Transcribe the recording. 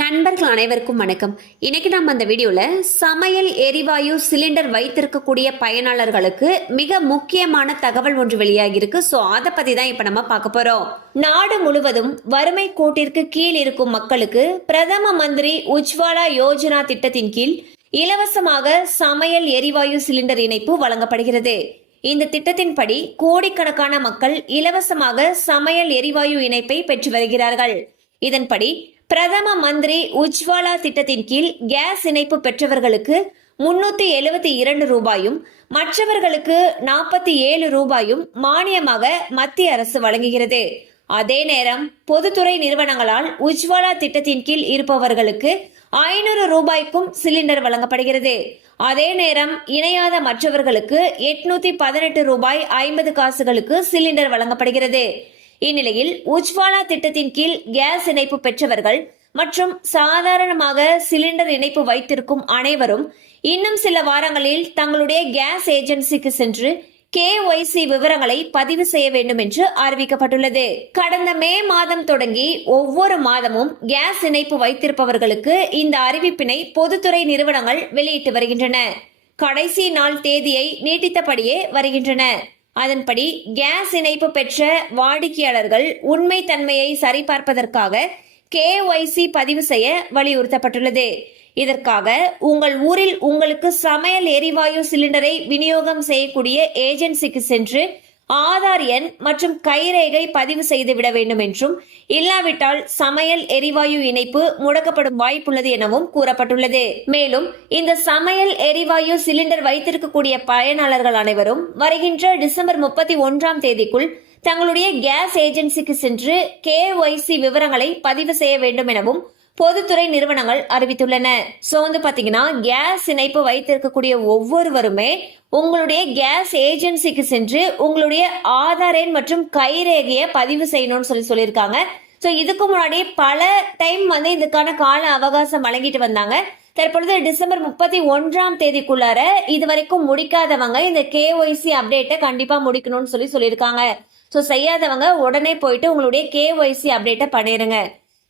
நண்பர்கள் அனைவருக்கும் வணக்கம். இன்னைக்கு நம்ம அந்த வீடியோல சமையல் எரிவாயு சிலிண்டர் வைத்திருக்கக்கூடிய பயனாளர்களுக்கு மிக முக்கியமான தகவல் ஒன்று வெளியாகியிருக்கு. ஸோ அதை பத்தி தான் இப்போ நம்ம பார்க்க போறோம். நாடு முழுவதும் வறுமை கோட்டிற்கு கீழ் இருக்கும் மக்களுக்கு பிரதம மந்திரி உஜ்வாலா யோஜனா திட்டத்தின் கீழ் இலவசமாக சமையல் எரிவாயு சிலிண்டர் இணைப்பு வழங்கப்படுகிறது. இந்த திட்டத்தின்படி கோடிக்கணக்கான மக்கள் இலவசமாக சமையல் எரிவாயு இணைப்பை பெற்று வருகிறார்கள். இதன்படி பிரதம மந்திரி உஜ்வாலா திட்டத்தின் கீழ் கேஸ் இணைப்பு பெற்றவர்களுக்கு முன்னூத்தி எழுபத்தி இரண்டு ரூபாயும் மற்றவர்களுக்கு நாற்பத்தி ஏழு ரூபாயும் மானியமாக மத்திய அரசு வழங்குகிறது. அதே நேரம் பொதுத்துறை நிறுவனங்களால் உஜ்வாலா திட்டத்தின் கீழ் இருப்பவர்களுக்கு ஐநூறு ரூபாய்க்கும் சிலிண்டர் வழங்கப்படுகிறது. அதே நேரம் இணையாத மற்றவர்களுக்கு எட்நூத்தி பதினெட்டு ரூபாய் ஐம்பது காசுகளுக்கு சிலிண்டர் வழங்கப்படுகிறது. இந்நிலையில் உஜ்வாலா திட்டத்தின் கீழ் கேஸ் இணைப்பு பெற்றவர்கள் மற்றும் சாதாரணமாக சிலிண்டர் இணைப்பு வைத்திருக்கும் அனைவரும் இன்னும் சில வாரங்களில் தங்களுடைய கேஸ் ஏஜென்சிக்கு சென்று கேஒய்சி விவரங்களை பதிவு செய்ய வேண்டும் என்று அறிவிக்கப்பட்டுள்ளது. கடந்த மே மாதம் தொடங்கி ஒவ்வொரு மாதமும் கேஸ் இணைப்பு வைத்திருப்பவர்களுக்கு இந்த அறிவிப்பினை பொதுத்துறை நிறுவனங்கள் வெளியிட்டு வருகின்றன. கடைசி நாள் தேதியை நீட்டித்தபடியே வருகின்றன. அதன்படி கேஸ் இணைப்பு பெற்ற வாடிக்கையாளர்கள் உண்மை தன்மையை சரிபார்ப்பதற்காக கேஒய்சி பதிவு செய்ய வலியுறுத்தப்பட்டுள்ளது. இதற்காக உங்கள் ஊரில் உங்களுக்கு சமையல் எரிவாயு சிலிண்டரை விநியோகம் செய்யக்கூடிய ஏஜென்சிக்கு சென்று ஆதார் எண் மற்றும் கைரேகை பதிவு செய்து விட வேண்டும் என்றும் இல்லாவிட்டால் சமையல் எரிவாயு இணைப்பு முடக்கப்படும் வாய்ப்புள்ளது எனவும் கூறப்பட்டுள்ளது. மேலும் இந்த சமையல் எரிவாயு சிலிண்டர் வைத்திருக்கக்கூடிய பயனாளர்கள் அனைவரும் வருகின்ற டிசம்பர் முப்பத்தி ஒன்றாம் தேதிக்குள் தங்களுடைய கேஸ் ஏஜென்சிக்கு சென்று கேஒய்சி விவரங்களை பதிவு செய்ய வேண்டும் எனவும் பொதுத்துறை நிறுவனங்கள் அறிவித்துள்ளன. சோ வந்து பாத்தீங்கன்னா கேஸ் இணைப்பு வைத்திருக்கக்கூடிய ஒவ்வொருவருமே உங்களுடைய கேஸ் ஏஜென்சிக்கு சென்று உங்களுடைய ஆதார் எண் மற்றும் கைரேகையை பதிவு செய்யணும்னு சொல்லி சொல்லியிருக்காங்க. ஸோ இதுக்கு முன்னாடி பல டைம் வந்து இதுக்கான கால அவகாசம் வழங்கிட்டு வந்தாங்க. தற்பொழுது டிசம்பர் முப்பத்தி ஒன்றாம் தேதிக்குள்ளார இது வரைக்கும் முடிக்காதவங்க இந்த கேஒய்சி அப்டேட்டை கண்டிப்பா முடிக்கணும்னு சொல்லி சொல்லியிருக்காங்க. ஸோ செய்யாதவங்க உடனே போயிட்டு உங்களுடைய கேஒய்சி அப்டேட்டை பண்ணிடுங்க